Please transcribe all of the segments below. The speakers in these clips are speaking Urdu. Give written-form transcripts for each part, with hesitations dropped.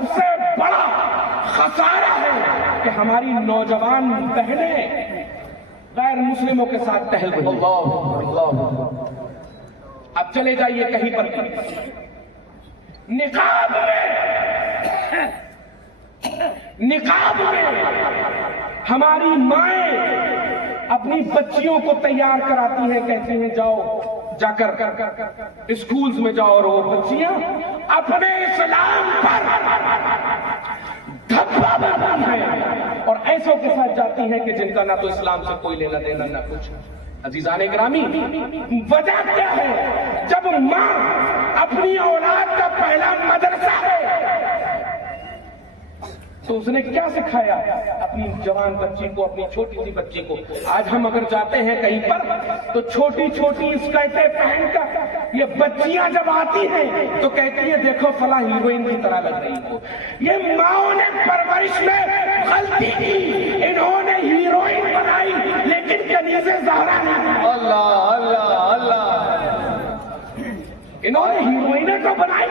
سب سے بڑا خسارہ ہے کہ ہماری نوجوان بہنیں غیر مسلموں کے ساتھ ٹہل رہی ہیں۔ اب چلے جائیے کہیں پر نقاب میں ہماری مائیں اپنی بچیوں کو تیار کراتی ہیں، کہتی ہیں جاؤ جا کر اسکولز میں جاؤ، اور وہ بچیاں اپنے اسلام پر دھبا بنتی ہیں اور ایسوں کے ساتھ جاتی ہیں کہ جن کا نہ تو اسلام سے کوئی لینا دینا نہ کچھ۔ عزیزان گرامی، وجہ کیا ہے؟ جب ماں اپنی اولاد کا پہلا مدرسہ ہے تو اس نے کیا سکھایا اپنی جوان بچی کو، اپنی چھوٹی سی بچی کو؟ آج ہم اگر جاتے ہیں کہیں پر تو چھوٹی چھوٹی اسکرٹیں پہن کر یہ بچیاں جب آتی ہیں تو کہتی ہیں دیکھو فلاں ہیروئن کی طرح لگ رہی ہو۔ یہ ماؤں نے پرورش میں غلطی کی، انہوں نے ہیروئن بنائی لیکن کنیز زہرا نہیں۔ اللہ اللہ اللہ، انہوں نے ہیروئنیں تو بنائی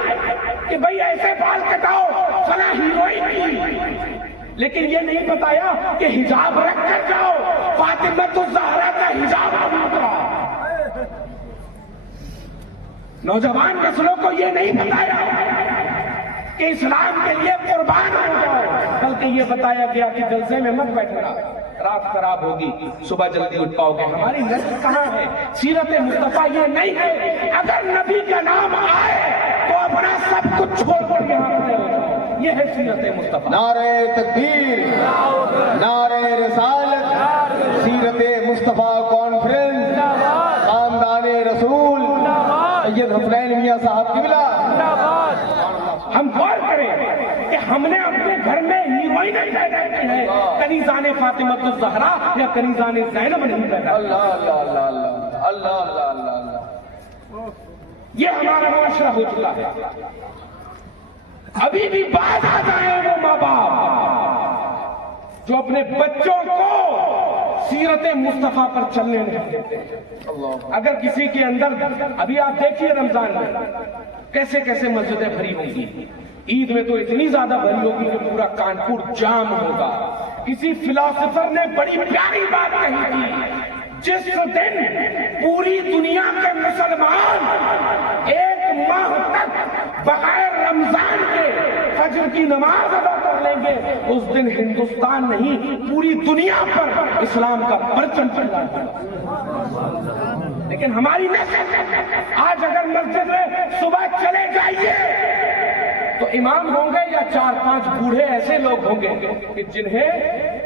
کہ بھئی ایسے بال کٹاؤ فلاں ہیروئن کی، لیکن یہ نہیں بتایا کہ حجاب رکھ کر جاؤ، فاطمہ الزہرا کا حجاب اترا۔ نوجوان نسلوں کو یہ نہیں بتایا کہ اسلام کے لیے قربان ہو جاؤ، بلکہ یہ بتایا گیا کہ جلسے میں مت بیٹھنا، رات خراب ہوگی، صبح جلدی اٹھ پاؤ گے۔ ہماری نسل کہاں ہے؟ سیرت مصطفیٰ یہ نہیں ہے۔ اگر نبی کا نام آئے تو اپنا سب کچھ چھوڑ کر یہاں کھڑے ہو جاؤ، یہ ہے سیرت مصطفیٰ۔ نعرہ تکبیر، نعرہ رسالت، سیرت مصطفیٰ کانفرنس، خاندان رسول سید حسنین میاں صاحب قبلہ۔ ہم غور کریں کہ ہم نے اپنے گھر میں ہیروئنیں پیدا کی ہیں، کنیزان فاطمہ الزہرا یا کنیزان زینب نہیں پیدا۔ اللہ اللہ اللہ اللہ اللہ اللہ اللہ اللہ، یہ ہمارا معاشرہ ہو چکا ہے۔ ابھی بھی باز آ جائیں وہ ماں باپ جو اپنے بچوں کو سیرت مصطفیٰ پر چلنے نہیں دیتے۔ اگر کسی کے اندر، ابھی آپ دیکھیے رمضان میں کیسے کیسے مسجدیں بھری ہوں گی، عید میں تو اتنی زیادہ بھری ہوگی کہ پورا کانپور جام ہوگا۔ کسی فلاسفر نے بڑی پیاری بات کہی تھی، جس دن پوری دنیا کے مسلمان ایک ماہ تک بغیر رمضان کے فجر کی نماز ادا کر لیں گے، اس دن ہندوستان نہیں پوری دنیا پر اسلام کا پرچم چلا ہے۔ لیکن ہماری نسل آج اگر مسجد میں صبح چلے جائیے تو امام ہوں گے یا 4-5 بوڑھے ایسے لوگ ہوں گے کہ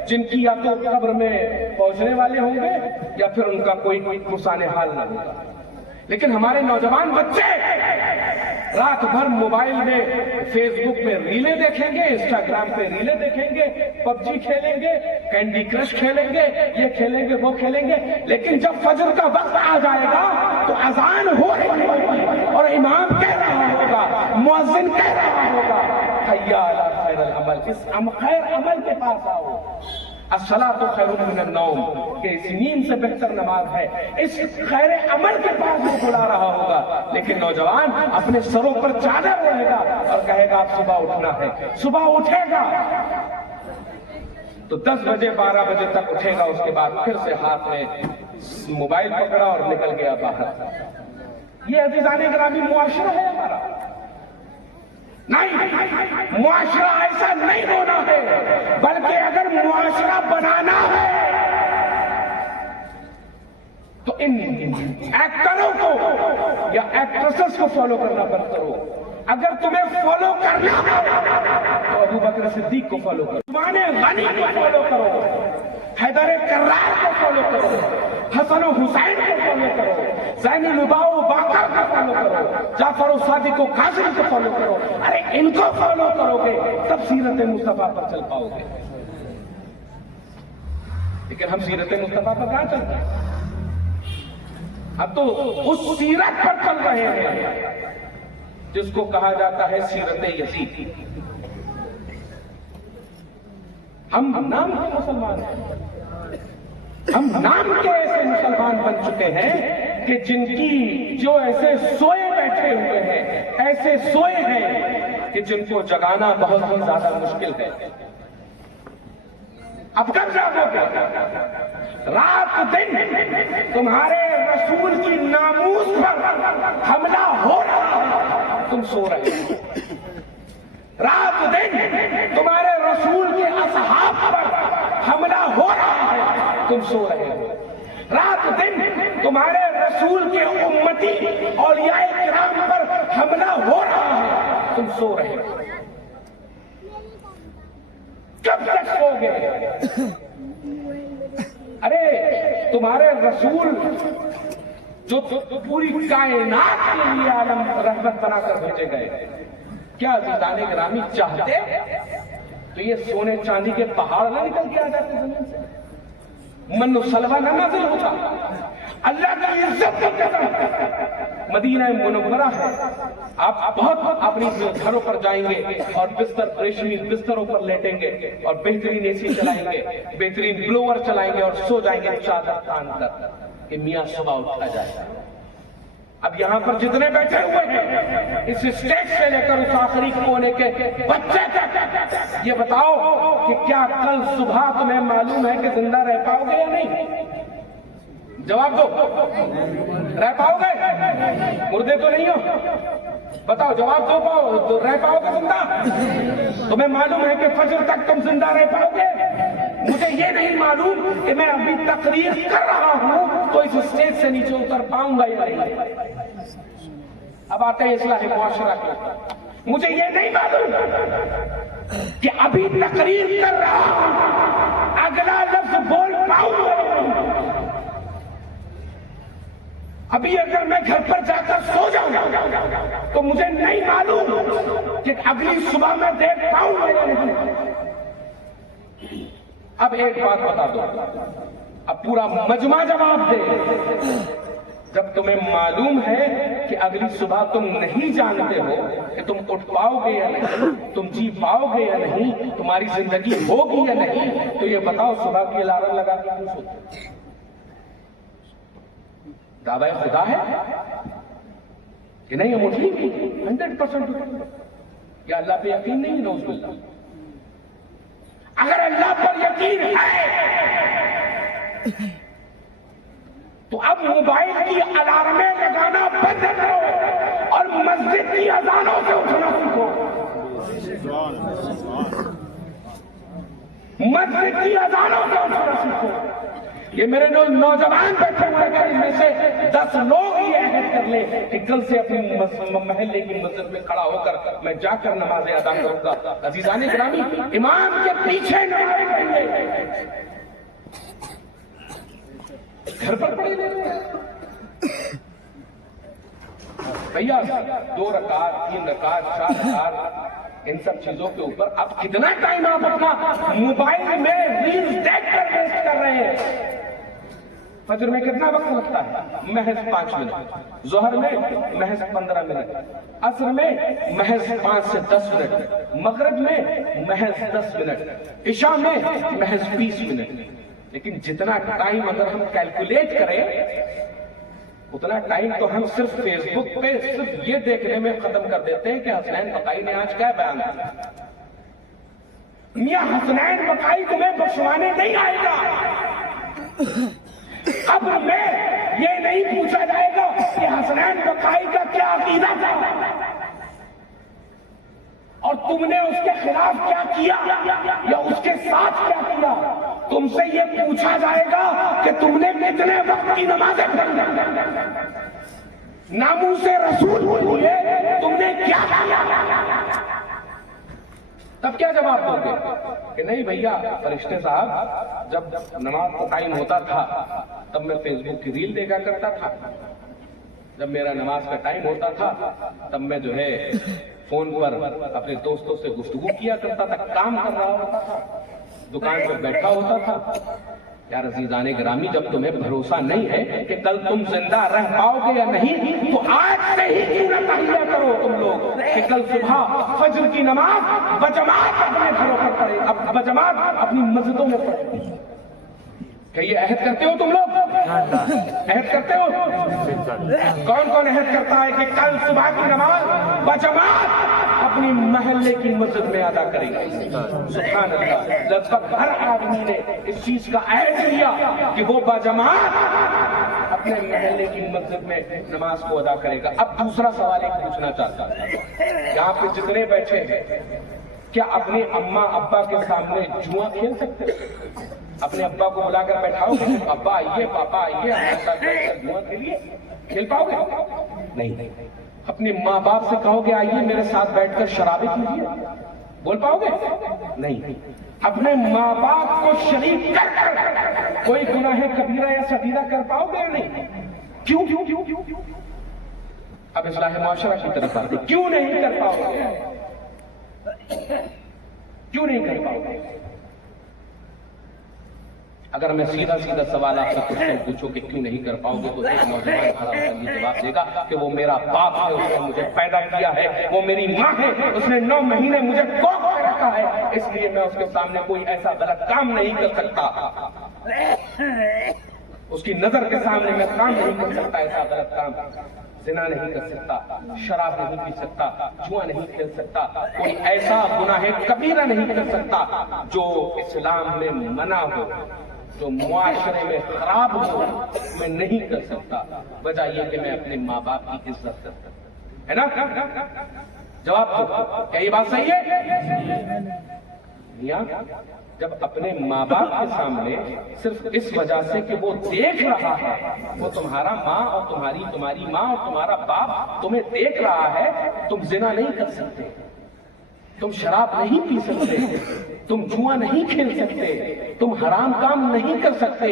جن کی یا تو قبر میں پہنچنے والے ہوں گے یا پھر ان کا کوئی پرسان حال نہ ہوگا۔ لیکن ہمارے نوجوان بچے رات بھر موبائل میں فیس بک میں ریلیں دیکھیں گے، انسٹاگرام پہ ریلیں دیکھیں گے، پب جی کھیلیں گے، کینڈی کرش کھیلیں گے، یہ کھیلیں گے وہ کھیلیں گے، لیکن جب فجر کا وقت آ جائے گا تو اذان ہو رہی ہوگی اور امام کہہ رہا ہوگا، مؤذن کہہ رہا ہوگا حی علی خیر العمل، اس خیر عمل کے پاس آؤ۔ الصلاۃ خیر من النوم، کہ اس نیند سے بہتر نماز ہے، اس خیر عمل کے پاس وہ بلا رہا ہوگا، لیکن نوجوان اپنے سروں پر چادر رہے گا اور کہے گا آپ صبح اٹھنا ہے۔ صبح اٹھے گا تو 10 بجے 12 بجے تک اٹھے گا، اس کے بعد پھر سے ہاتھ میں موبائل پکڑا اور نکل گیا باہر۔ یہ عزیزان گرامی معاشرہ ہے ہمارا؟ نہیں، معاشرہ ایسا نہیں ہونا ہے، بلکہ اگر معاشرہ بنانا ہے تو ان ایکٹروں کو یا ایکٹریسز کو فالو کرنا بند کرو۔ اگر تمہیں فالو کرنا ہے تو ابو بکر صدیق کو فالو کرو، عثمان غنی کو فالو کرو، حیدر کرار کو فالو کرو، حسن و حسین کو فالو کرو، زین العباء و باقر کو فالو کرو، جعفر و صادق و کاظم کو فالو کرو۔ ارے ان کو فالو کرو گے تب سیرت مصطفیٰ پر چل پاؤ گے۔ لیکن ہم سیرت مصطفیٰ پر کہاں چلتے ہیں؟ اب تو اس سیرت پر چل رہے ہیں جس کو کہا جاتا ہے سیرت یزید۔ ہم نام کے مسلمان ہیں، ہم نام کے ایسے مسلمان بن چکے ہیں کہ جن کی جو ایسے سوئے بیٹھے ہوئے ہیں، ایسے سوئے ہیں کہ جن کو جگانا بہت ہی زیادہ مشکل ہے. اب کب جاگو گے؟ رات دن تمہارے رسول کی ناموس پر حملہ ہو رہا ہے، تم سو رہے ہو. رات دن تمہارے رسول کے اصحاب پر حملہ ہو رہا ہے، تم سو رہے ہو. رات دن تمہارے رسول کے امتی اولیاء کرام پر حملہ ہو رہا ہے، تم سو رہے ہو. کب تک سو گے؟ ارے تمہارے رسول جو پوری کائنات کے لیے عالم رحمت بنا کر بھیجے گئے، کیا عزیزان گرامی چاہتے تو یہ سونے چاندی کے پہاڑ نہ نکل کے آ جاتے زمین سے، من و سلوہ نہ نازل ہوتا. اللہ کی عزت کا قدم مدینہ منورہ ہے. آپ بہت اپنی گھروں پر جائیں گے اور ریشمی بستروں پر لیٹیں گے اور بہترین اے سی چلائیں گے، بہترین بلوور چلائیں گے اور سو جائیں گے چادر تان کر کہ میاں صبح اٹھا جائے. اب یہاں پر جتنے بیٹھے ہوئے ہیں، اس اسٹیج سے لے کر اس آخری کونے کے بچے تک، یہ بتاؤ کہ کیا کل صبح تمہیں معلوم ہے کہ زندہ رہ پاؤ گے یا نہیں؟ جواب دو. رہ پاؤ گے؟ مردے تو نہیں ہو؟ بتاؤ، جواب دو. تو رہ پاؤ گے زندہ؟ تمہیں معلوم ہے کہ فجر تک تم زندہ رہ پاؤ گے؟ مجھے یہ نہیں معلوم کہ میں ابھی تقریر کر رہا ہوں تو اس اسٹیج سے نیچے اتر پاؤں گا یا نہیں. اب آتے ہیں اصلاح معاشرہ کے. مجھے یہ نہیں معلوم کہ ابھی تقریر کر رہا ہوں اگلا لفظ بول پاؤں گا یا نہیں. ابھی اگر میں گھر پر جا کر سو جاؤں تو مجھے نہیں معلوم کہ اگلی صبح میں دیکھ پاؤں گا یا نہیں. اب ایک بات بتا دو، اب پورا مجمع جواب دے. جب تمہیں معلوم ہے کہ اگلی صبح تم نہیں جانتے ہو کہ تم اٹھ پاؤ گے یا نہیں، تم جی پاؤ گے یا نہیں، تمہاری زندگی ہوگی یا نہیں، تو یہ بتاؤ صبح کی الارم لگا کے کیوں سوتے؟ دعویٰ خدا ہے کہ نہیں ہم اٹھیں گے 100%. یا اللہ پہ یقین نہیں؟ نعوذ باللہ. اگر اللہ پر یقین ہے تو اب موبائل کی الارمیں لگانا بند کرو اور مسجد کی اذانوں سے اٹھنا سیکھو. مسجد کی اذانوں سے اٹھنا سیکھو. یہ میرے نوجوان بیٹھے ہوئے ہیں، ان میں سے 10 لوگ یہ عہد کر لیں کہ کل سے اپنی محلے کی مسجد میں کھڑا ہو کر میں جا کر نمازیں ادا کروں گا. عزیزان گرامی، امام کے پیچھے نعرے پڑھیے، گھر پر پڑھے لے بھیا 2 رکعت 3 رکعت 4 رکعت ان سب چیزوں کے اوپر اب کتنا ٹائم آپ اپنا موبائل میں ریلز دیکھ کر ویسٹ کر رہے ہیں. فجر میں کتنا وقت لگتا ہے؟ محض 5 منٹ. ظہر میں محض 15 منٹ. عصر میں محض 5 سے 10 منٹ. مغرب میں محض 10 منٹ. عشاء میں محض 20 منٹ. لیکن جتنا ٹائم اگر ہم کیلکولیٹ کریں اتنا ٹائم تو ہم صرف فیس بک پہ صرف یہ دیکھنے میں ختم کر دیتے ہیں کہ حسنین بقائی نے آج کیا بیان کیا. میاں حسنین بقائی تمہیں بخشوانے نہیں آئے گا. قبر میں یہ نہیں پوچھا جائے گا کہ حسنین بقائی کا کیا عقیدہ تھا اور تم نے اس کے خلاف کیا کیا یا اس کے ساتھ کیا کیا. تم سے یہ پوچھا جائے گا کہ تم نے کتنے وقت کی نمازیں پڑھی، ناموس رسول کے لیے تم نے کیا کیا. تب کیا جواب دو گے کہ نہیں بھیا فرشتے صاحب جب نماز کا ٹائم ہوتا تھا تب میں فیس بک کی ریل دیکھا کرتا تھا، جب میرا نماز کا ٹائم ہوتا تھا تب میں جو ہے فون پر اپنے دوستوں سے گفتگو کیا کرتا تھا، کام کر رہا ہوتا تھا، دکان پر بیٹھا ہوتا تھا. یار عزیزان گرامی، جب تمہیں بھروسہ نہیں ہے کہ کل تم زندہ رہ پاؤ گے یا نہیں تو آج سے ہی کیوں نہ تحریہ کرو تم لوگ کہ کل صبح فجر کی نماز بجماعت اپنے گھروں پر پڑھے، بجماعت اپنی مسجدوں میں پڑھے. کہ یہ عہد کرتے ہو تم لوگ؟ عہد کرتے ہو؟ کون کون عہد کرتا ہے کہ کل صبح کی نماز بجماعت اپنی اپنی محلے کی مسجد میں ادا کریں گے. سبحان اللہ. لگبھگ ہر آدمی نے اس چیز کا عہد لیا کہ وہ باجماعت اپنے محلے کی مسجد میں نماز کو ادا کرے گا. اب دوسرا سوال ایک پوچھنا چاہتا ہوں. یہاں پہ جتنے بیٹھے ہیں کیا اپنے اماں ابا کے سامنے جوا کھیل سکتے ہیں؟ اپنے ابا کو بلا کر بیٹھاؤ گے, ابا آئیے, پاپا آئیے, ہمارے ساتھ بیٹھ کر جوا کھیلیے, کھیل پاؤ گے؟ نہیں. اپنے ماں باپ سے کہو گے آئیے میرے ساتھ بیٹھ کر شرابیں کیجیے, بول پاؤ گے؟ نہیں. اپنے ماں باپ کو شریک کر کر کوئی گناہ کبیرہ یا صغیرہ کر پاؤ گے یا نہیں؟ کیوں کیوں کیوں کیوں کیوں؟ اب اصلاح معاشرہ کی طرف آتے, کیوں نہیں کر پاؤ گے؟ کیوں نہیں کر پاؤ گے؟ اگر میں سیدھا سیدھا سوال آپ سے پوچھوں کہ کیوں نہیں کر پاؤ گے تو ایک نوجوان کھڑا ہو کر یہ جواب دے گا کہ وہ میرا باپ ہے, اس نے مجھے پیدا کیا ہے, وہ میری ماں ہے, اس نے 9 مہینے مجھے کوکھ میں رکھا ہے, اس لیے میں اس کے سامنے کوئی ایسا غلط کام نہیں کر سکتا, اس کی نظر کے سامنے میں کام نہیں کر سکتا ایسا غلط کام. زنا نہیں کر سکتا, شراب نہیں پی سکتا, جوا نہیں کھیل سکتا, کوئی ایسا گناہ کبیرہ نہیں کر سکتا جو اسلام میں منع ہو, جو معاشرے میں خراب ہو, میں نہیں کر سکتا. وجہ یہ کہ میں اپنے ماں باپ کی عزت کرتا ہوں, ہے نا؟ جواب دو, کیا یہ بات صحیح ہے؟ میاں جب اپنے ماں باپ کے سامنے صرف اس وجہ سے کہ وہ دیکھ رہا ہے, وہ تمہارا ماں اور تمہاری ماں اور تمہارا باپ تمہیں دیکھ رہا ہے, تم زنا نہیں کر سکتے, تم شراب نہیں پی سکتے, تم جوا نہیں کھیل سکتے, تم حرام کام نہیں کر سکتے,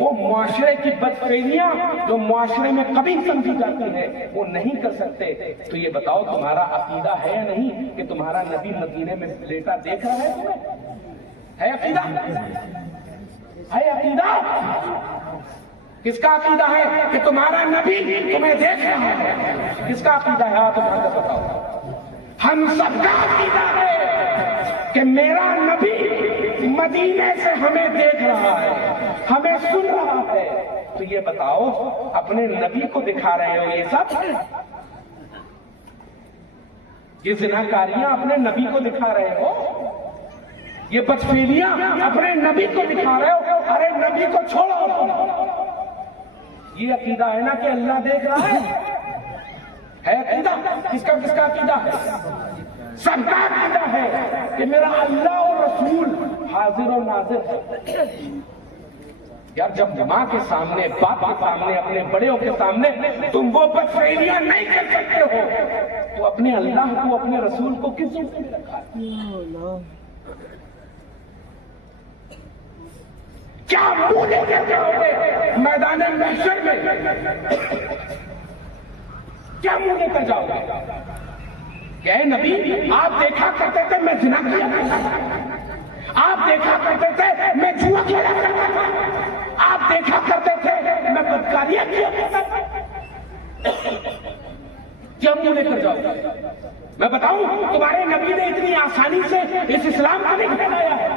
وہ معاشرے کی بدفعلیاں جو معاشرے میں کبھی سمجھی جاتی ہیں وہ نہیں کر سکتے. تو یہ بتاؤ تمہارا عقیدہ ہے یا نہیں کہ تمہارا نبی مدینے میں لیٹا دیکھ رہا ہے تمہیں؟ ہے عقیدہ؟ ہے عقیدہ؟ کس کا عقیدہ ہے کہ تمہارا نبی تمہیں دیکھ رہا ہے؟ کس کا عقیدہ ہے؟ آپ اٹھا کر بتاؤ. ہم سب کا عقیدہ ہے کہ میرا نبی مدینے سے ہمیں دیکھ رہا ہے, ہمیں سن رہا ہے. تو یہ بتاؤ اپنے نبی کو دکھا رہے ہو یہ سب, یہ زناکاریاں اپنے نبی کو دکھا رہے ہو, یہ بدفعلیاں اپنے نبی کو دکھا رہے ہو. ارے نبی کو چھوڑو. یہ عقیدہ ہے نا کہ اللہ دیکھ رہا ہے عقیدہ؟ کس کا عقیدہ ہے؟ سب کا عقیدہ ہے کہ میرا اللہ اور رسول حاضر و ناظر ہے. یار جب ماں کے سامنے, باپ کے سامنے, اپنے بڑوں کے سامنے تم وہ بدفعلیاں نہیں کر سکتے ہو تو اپنے اللہ کو, اپنے رسول کو کس چیز میں رکھا ہے؟ کیا منہ لے کر جاؤ گے میدان محشر میں؟ کیا منہ لے کر جاؤ گے کہ اے نبی آپ دیکھا کرتے تھے میں زنا کیا کرتا تھا, آپ دیکھا کرتے تھے میں جوا کھیلا کرتا تھا, آپ دیکھا کرتے تھے میں بدکاریاں کیا کرتا تھا. کیا منہ لے کر جاؤ گے؟ میں بتاؤں تمہارے نبی نے اتنی آسانی سے اس اسلام کو نہیں پھیلایا ہے.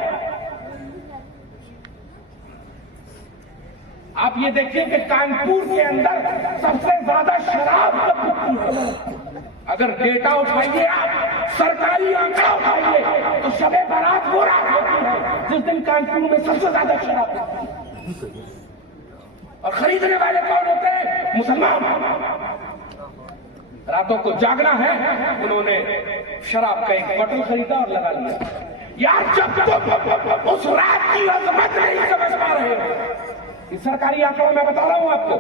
آپ یہ دیکھیں کہ کانپور کے اندر سب سے زیادہ شراب کب بکتی ہے. اگر ڈیٹا اٹھائیے, آپ سرکاری آنکڑا اٹھائیے تو شب برات وہ رات ہوتی ہے جس دن کانپور میں سب سے زیادہ شراب بکتی ہے. اور خریدنے والے کون ہوتے ہیں؟ مسلمان. راتوں کو جاگنا ہے, انہوں نے شراب کا ایک بوتل خریدا اور لگا لیا. یار جب تک اس رات کی عظمت نہیں سمجھ پا رہے ہو, یہ سرکاری آنکڑوں میں بتا رہا ہوں آپ کو,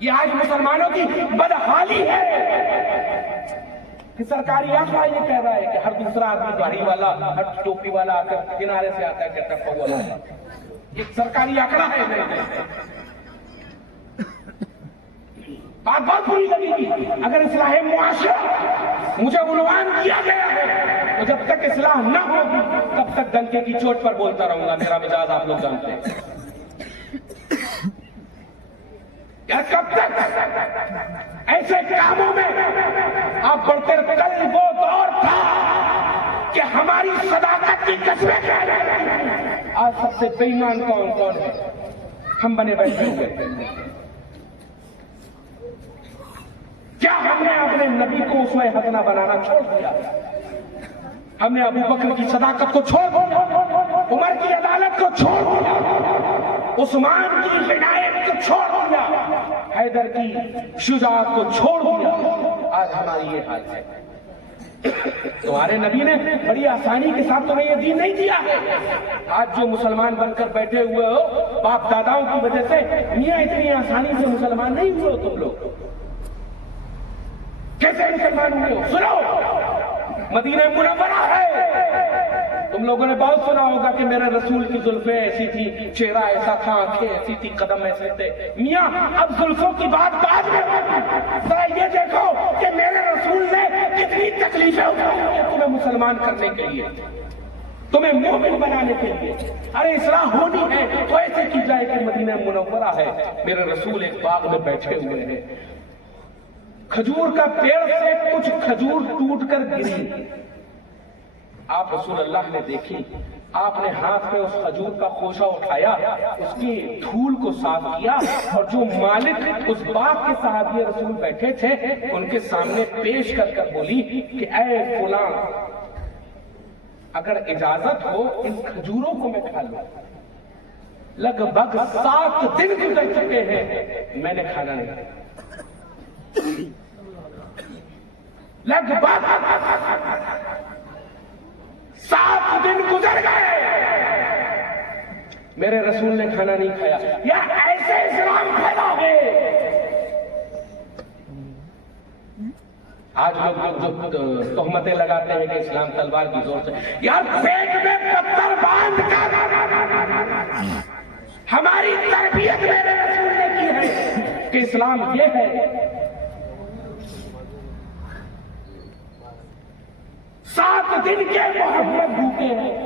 یہ آج مسلمانوں کی بدحالی ہے کہ سرکاری آنکڑا یہ کہہ رہا ہے کہ ہر دوسرا آدمی داڑھی والا, ہر ٹوپی والا آ کر کنارے سے آتا ہے کہتا ہے پوا والا. یہ سرکاری آنکڑا ہے. بات بہت بری لگے گی اگر اصلاح معاشرہ مجھے عنوان دیا گیا ہے تو جب تک اصلاح نہ ہوگی تب تک ڈنکے کی چوٹ پر بولتا رہوں گا. میرا مزاج آپ لوگ جانتے ہیں. یا کب تک ایسے کاموں میں آپ بڑھتے رہتے؟ کل وہ دور تھا کہ ہماری صداقت کی قسمیں کہہ رہے ہیں. آج سب سے بے ایمان کون ہے؟ ہم بنے بیٹھے ہوئے. کیا ہم نے اپنے نبی کو اسوہ حسنہ بنانا چھوڑ دیا؟ ہم نے ابو بکر کی صداقت کو چھوڑ دیا، عمر کی عدالت کو چھوڑ دیا، عثمان کی عنایت کو چھوڑ دیا، حیدر کی شجاعت کو چھوڑ دیا۔ آج ہماری یہ حال ہے۔ تمہارے نبی نے بڑی آسانی کے ساتھ تمہیں یہ دین نہیں دیا ہے۔ آج جو مسلمان بن کر بیٹھے ہوئے ہو باپ داداؤں کی وجہ سے، میاں اتنی آسانی سے مسلمان نہیں ہوئے ہو تم لوگ۔ کیسے مسلمان ہوئے ہو؟ سنو، مدینہ منورہ ہے۔ تم لوگوں نے بہت سنا ہوگا کہ میرے رسول کی زلفیں ایسی تھی، چہرہ ایسا تھا، آنکھیں ایسی تھی، قدم ایسے تھے۔ میاں اب زلفوں کی بات بعد میں، ذرا یہ دیکھو کہ میرے رسول نے کتنی تکلیفیں اٹھائی ہیں تمہیں مسلمان کرنے کے لیے، تمہیں مومن بنانے کے لیے۔ ارے اصلاح ہونی ہے تو ایسے کی جائے کہ مدینہ منورہ ہے، میرے رسول ایک باغ میں بیٹھے ہوئے ہیں، کھجور کا پیڑ سے کچھ کھجور ٹوٹ کر گری، آپ رسول اللہ نے دیکھی، آپ نے ہاتھ میں اس کھجور کا خوشہ اٹھایا، اس کی دھول کو صاف کیا، اور جو مالک اس باغ کے صحابی رسول بیٹھے تھے ان کے سامنے پیش کر کر بولی کہ اے فلاں، اگر اجازت ہو ان کھجوروں کو میں کھا لوں۔ لگ بھگ 7 دن گزر چکے ہیں میں نے کھانا نہیں، لگ بھگ 7 دن گزر گئے میرے رسول نے کھانا نہیں کھایا۔ یا ایسے اسلام پھیلا ہے۔ آج لوگ جو تہمتیں لگاتے ہیں کہ اسلام تلوار کی زور سے، یار پیٹ میں پتھر باندھ کر ہماری تربیت میرے رسول نے کی ہے کہ اسلام یہ ہے۔ 7 دن کے محمد بھوکے ہیں،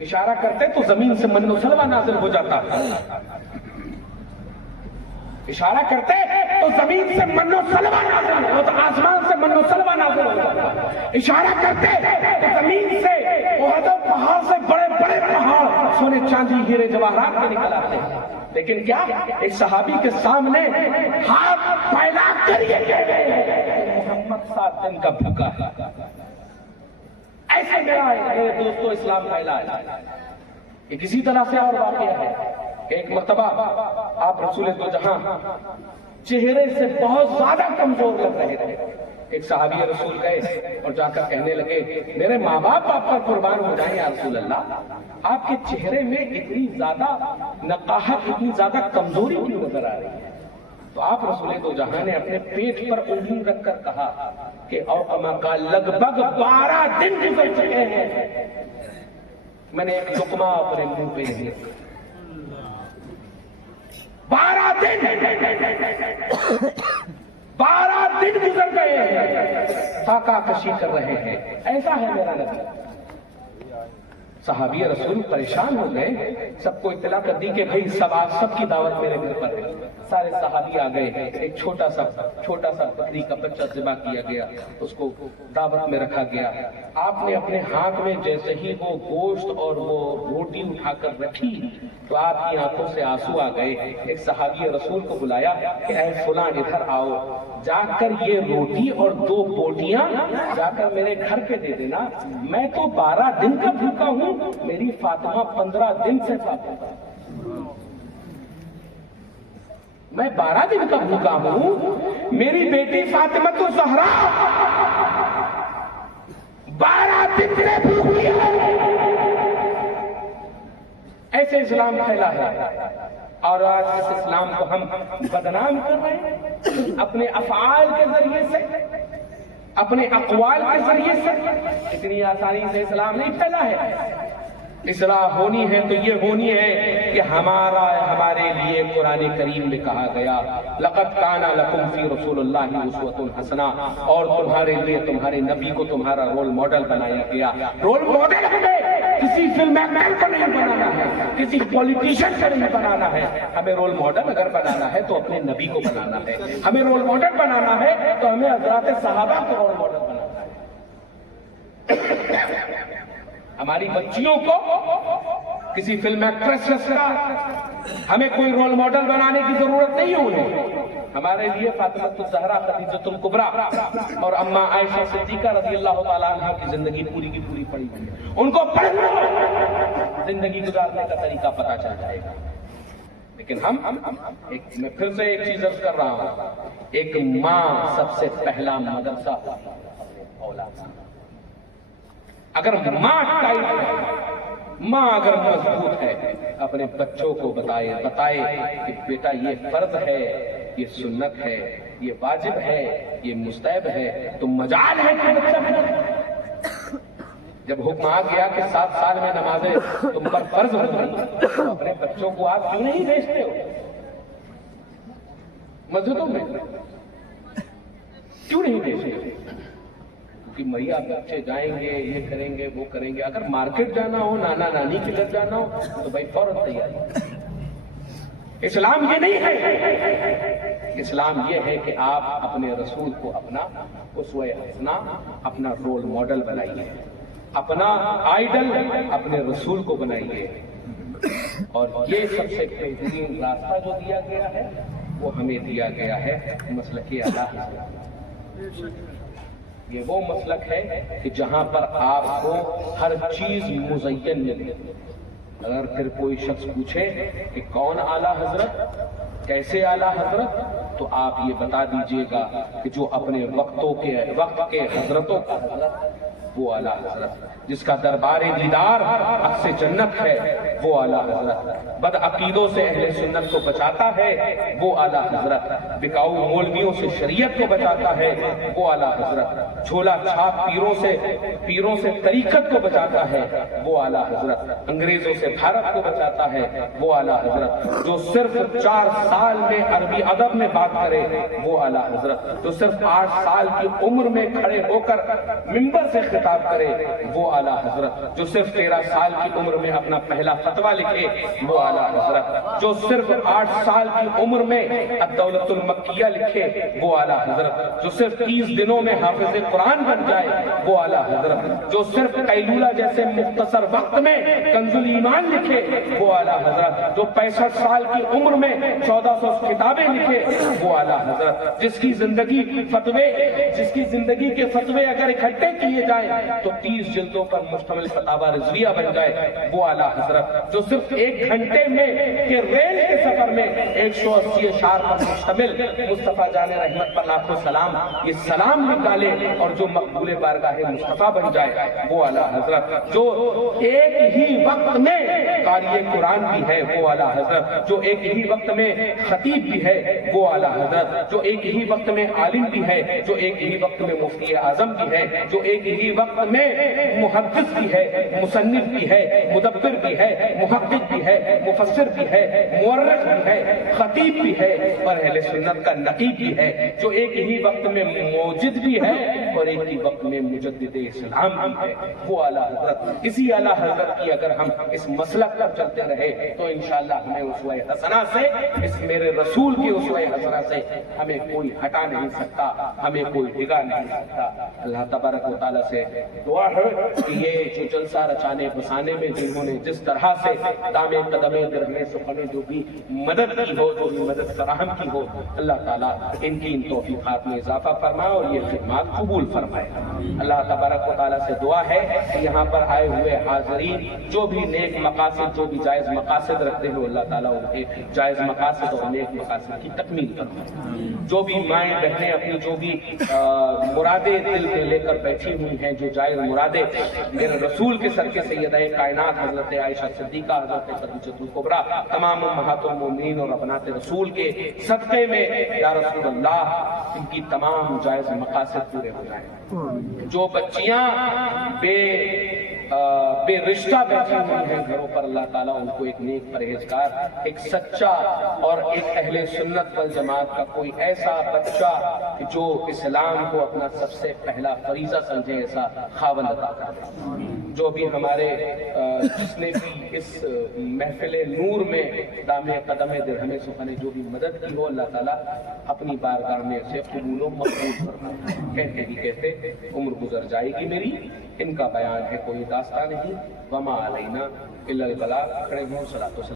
اشارہ کرتے تو زمین سے من و سلوہ نازل ہو جاتا، اشارہ کرتے تو زمین سے من و سلوہ نازل ہوتا، آسمان سے من و سلوہ نازل ہو جاتا، اشارہ کرتے تو زمین سے احد و پہاڑ سے بڑے بڑے پہاڑ سونے چاندی ہیرے جواہرات کے نکل آتے ہیں۔ لیکن کیا ایک صحابی کے سامنے ہاتھ پھیلا کر یہ کہہ رہے ہیں محمد 7 دن کا بھوکا ہے۔ ایسے میرے دوستو اسلام پھیلا ہے۔ یہ کسی طرح سے اور واقعہ ہے کہ ایک مرتبہ آپ رسول دو جہاں چہرے سے بہت زیادہ کمزور لگ رہے تھے۔ ایک صحابی رسول گئے اور جا کر کہنے لگے میرے ماں باپ آپ پر قربان ہو جائیں یا رسول اللہ، آپ کے چہرے میں اتنی زیادہ نقاہت، اتنی زیادہ کمزوری کیوں نظر آ رہی ہے؟ تو آپ رسول دو جہاں نے اپنے پیٹ پر انگلی رکھ کر کہا کہ او کما قال لگ بھگ 12 دن گزر چکے ہیں میں نے ایک لقمہ اپنے منہ پہ دیا۔ 12 دن گزر گئے ہیں، فاقہ کشی کر رہے ہیں۔ ایسا ہے میرا نبی۔ صحابی رسول پریشان ہو گئے، سب کو اطلاع کر دی کہ بھئی سب کی دعوت میرے گھر پر ہے۔ سارے صحابی آ گئے، ایک چھوٹا سا بکری کا بچہ ذبح کیا گیا، اس کو دعوت میں رکھا گیا۔ آپ نے اپنے ہاتھ میں جیسے ہی وہ گوشت اور وہ روٹی اٹھا کر رکھی تو آپ کی آنکھوں سے آنسو آ گئے۔ ایک صحابی رسول کو بلایا کہ اے فلاں ادھر آؤ، جا کر یہ روٹی اور 2 بوٹیاں جا کر میرے گھر پہ دے دینا، میں تو 12 دن کا بھوکا ہوں، میری فاطمہ 15 دن سے فاطمہ، میں 12 دن کا بھوکا ہوں، میری بیٹی فاطمہ تو زہرا 12 دن سے بھوکی ہے۔ ایسے اسلام پھیلا ہے اور آج اس اسلام کو ہم بدنام کر رہے ہیں اپنے افعال کے ذریعے سے، اپنے اقوال کے ذریعے سے۔ اتنی آسانی سے اسلام نہیں پھیلا ہے۔ اصلاح ہونی ہے تو یہ ہونی ہے کہ ہمارے لیے قرآن کریم میں کہا گیا لقد کان لکم فی رسول اللہ اسوۃ حسنہ، اور تمہارے لیے تمہارے نبی کو تمہارا رول ماڈل بنایا گیا۔ رول ماڈل ہمیں کسی فلم ایکٹر کو نہیں بنانا ہے، کسی پولیٹیشین کو نہیں بنانا ہے، ہمیں رول ماڈل اگر بنانا ہے تو اپنے نبی کو بنانا ہے۔ ہمیں رول ماڈل بنانا ہے تو ہمیں حضرات صحابہ کو رول ماڈل بنانا ہے۔ ہماری بچیوں کو کسی فلم ایکٹریس کا ہمیں کوئی رول ماڈل بنانے کی ضرورت نہیں ہے انہیں، ہمارے لیے فاطمۃ الزہرا خدیجۃ الکبریٰ اور اما عائشہ صدیقہ رضی اللہ تعالیٰ عنہ کی زندگی پوری کی پوری پڑی ہوئی ہے. ان کو پڑھ لو، زندگی گزارنے کا طریقہ پتہ چل جائے گا. لیکن میں پھر سے ایک چیز عرض کر رہا ہوں، ایک ماں سب سے پہلا مدرسہ اولاد. اگر ماں ٹائٹ ہے، ماں اگر مضبوط ہے، اپنے بچوں کو بتائے کہ بیٹا یہ فرض ہے، یہ سنت ہے، یہ واجب ہے، یہ مستحب ہے، تو مجال ہے کہ بچہ جب حکم آ گیا کہ 7 سال میں نمازیں تم پر فرض ہوگی، تو اپنے بچوں کو آپ کیوں نہیں بھیجتے ہو مسجدوں میں؟ کیوں نہیں بھیجتے ہو؟ کہ مریا بچے جائیں گے، یہ کریں گے، وہ کریں گے. اگر مارکیٹ جانا ہو، نانا نانی کے گھر جانا ہو، تو بھائی فوراً تیاری. اسلام یہ نہیں ہے. اسلام یہ ہے کہ آپ اپنے رسول کو اپنا اسوہ حسنہ، اپنا رول ماڈل بنائیے، اپنا آئیڈل اپنے رسول کو بنائیے. اور یہ سب سے بہترین راستہ جو دیا گیا ہے وہ ہمیں دیا گیا ہے مسلک اعلیٰ حضرت. یہ وہ مسلک ہے کہ جہاں پر آپ کو ہر چیز مزین ملے. اگر پھر کوئی شخص پوچھے کہ کون اعلیٰ حضرت، کیسے اعلیٰ حضرت، تو آپ یہ بتا دیجئے گا کہ جو اپنے وقت کے حضرتوں کا حضرت وہ اعلیٰ حضرت، جس کا دربار دیدار عکس جنت ہے وہ اعلیٰ حضرت، بد عقیدوں سے اہل سنت کو بچاتا ہے وہ اعلیٰ حضرت، بکاؤ مولویوں سے شریعت کو بچاتا ہے وہ اعلیٰ حضرت، جھولا چھاپ پیروں سے طریقت کو بچاتا ہے وہ اعلیٰ حضرت، انگریزوں سے بھارت کو بچاتا ہے وہ اعلیٰ حضرت، جو صرف 4 سال میں عربی ادب میں بات کرے وہ اعلیٰ حضرت، جو صرف 8 سال کی عمر میں کھڑے ہو کر منبر سے خطاب کرے وہ اعلیٰ حضرت، جو صرف 13 سال کی عمر میں اپنا پہلا فتویٰ لکھے وہ اعلیٰ حضرت، جو صرف 8 سال کی عمر میں الدولۃ المکیہ لکھے وہ اعلیٰ حضرت، جو صرف 30 دنوں میں حافظ قرآن بن جائے وہ اعلیٰ حضرت، جو صرف قیلولہ جیسے مختصر وقت میں کنز الایمان لکھے وہ اعلیٰ حضرت، جو 65 سال کی عمر میں 1400 کتابیں لکھے وہ اعلیٰ حضرت، جس کی زندگی کے فتوے اگر اکٹھے کیے جائیں تو 30 جلدوں پر مشتمل فتاوی رضویہ بن جائے وہ اعلیٰ حضرت، جو صرف 1 گھنٹے میں کہ ریل کے سفر میں 180 اشعار پر مشتمل مصطفیٰ جان رحمت پر لاکھوں سلام یہ سلام نکالے اور جو مقبول بارگاہ مصطفیٰ بن جائے وہ اعلیٰ حضرت، جو ایک ہی وقت میں قاری قرآن بھی ہے وہ اعلیٰ حضرت، جو ایک ہی وقت میں خطیب بھی ہے وہ اعلیٰ حضرت، جو ایک ہی وقت میں عالم بھی ہے، جو ایک ہی وقت میں مفتی اعظم بھی ہے، جو ایک ہی وقت میں محدث بھی ہے، مصنف بھی ہے، مدبر بھی ہے، محقق بھی ہے، مفسر بھی ہے، مورخ بھی ہے، خطیب بھی ہے اور اہل سنت کا نقیب بھی ہے، جو ایک ہی وقت میں موجد بھی ہے اور ایک ہی وقت میں مجدد اسلام بھی ہے وہ اعلیٰ حضرت. اسی اعلیٰ حضرت کی اگر ہم اس مسلک پر چلتے رہے تو انشاءاللہ ہمیں اسوہ حسنہ سے، اس میرے رسول کے اسوہ حسنہ سے ہمیں کوئی ہٹا نہیں سکتا، ہمیں کوئی ڈگا نہیں سکتا. اللہ تبارک و تعالیٰ سے دعا ہے کہ یہ جو جلسہ رچانے بسانے میں جنہوں نے جس طرح سے دامے قدمے درہمے سخنے جو بھی مدد کی ہو، جو بھی مدد فراہم کی ہو، اللہ تعالیٰ ان کی ان توفیقات میں اضافہ فرمائے اور یہ خدمات قبول فرمائے. اللہ تبارک و تعالیٰ سے دعا ہے کہ یہاں پر آئے ہوئے حاضرین جو بھی نیک مقاصد، جو بھی جائز مقاصد رکھتے ہو، اللہ تعالیٰ ان کے جائز مقاصد اور نیک مقاصد کی تکمیل فرمائے. جو بھی مائیں بہنیں اپنی جو بھی مرادیں دل میں لے کر بیٹھی ہوئی ہیں، جو جائز مرادیں میرے رسول کے صدقے سیدہ کائنات حضرت عائشہ صدیقہ، حضرت خدیجہ الکبریٰ، تمام امہات المومنین اور بنات رسول کے صدقے میں یا رسول اللہ ان کی تمام جائز مقاصد پورے ہو جائیں. جو بچیاں بے رشتہ بیٹھی ہوئی ہیں گھروں پر، اللہ تعالیٰ ان کو ایک نیک پرہیزگار، ایک سچا اور ایک اہل سنت والجماعت کا کوئی ایسا بچہ جو اسلام کو اپنا سب سے پہلا فریضہ سمجھے ایسا خاوند عطا کرے. جو بھی ہمارے جس نے بھی اس محفل نور میں دامے قدمے درہمے سخنے جو بھی مدد کی ہو، اللہ تعالیٰ اپنی بارگاہ میں اسے قبول و مقبول فرمائے. کہتے بھی کہتے عمر گزر جائے گی میری، ان کا بیان ہے کوئی داستان نہیں. وما علینا الا البلاغ. کھڑے ہوں صلاۃ و سلام.